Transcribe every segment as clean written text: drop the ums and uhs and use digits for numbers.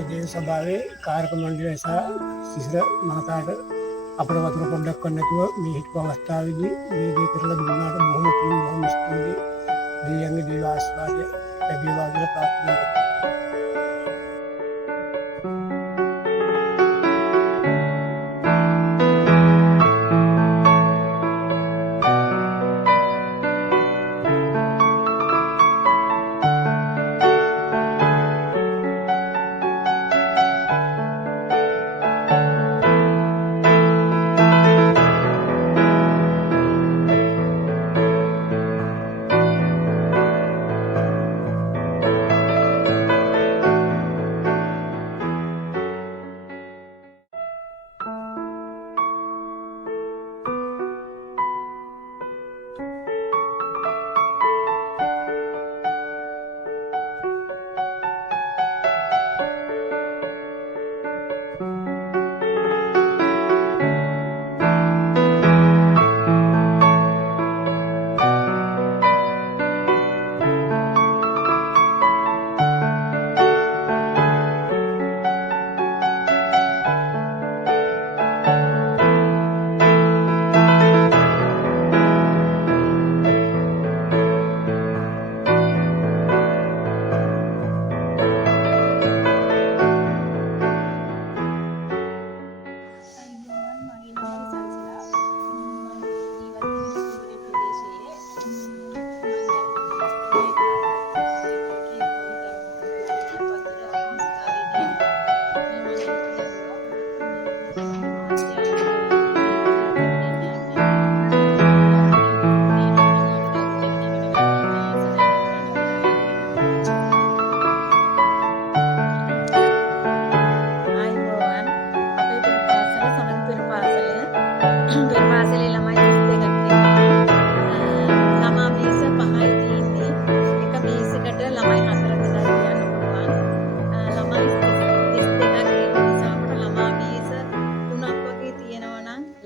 අපේ දේව සභාවේ කාර්ක මණ්ඩලය සහ සිසිර මහතාට අපට වතුර පොඩ්ඩක් ගන්න නැතුව මේ හිටපු අවස්ථාවේදී මේ දේ කරලා දුන්නාට බොහොම පිං බොහොම ස්තුතියි. දෙවියන්ගේ දේව ආශිර්වාදය ලැබේවා කියලා ප්‍රාර්ථනා කරනවා.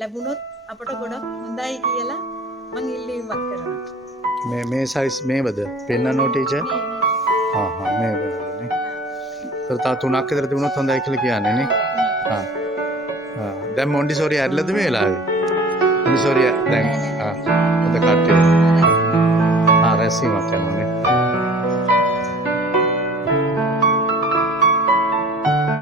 ලැබුණොත් අපට ගොඩක් හොඳයි කියලා මම ඉල්ලීමක් කරනවා. මේ සයිස් මේවද පෙන්නනෝ ටීචර්? මේවනේ. තා තුනක් විතර තිබුණොත් හොඳයි කියලා කියන්නේ නේ. දැන් මොන්ටිසෝරි ඇරිලාද මේ වෙලාවේ? මොන්ටිසෝරි දැන් අද කට්ටිය රැස්වීමක් යනවානේ.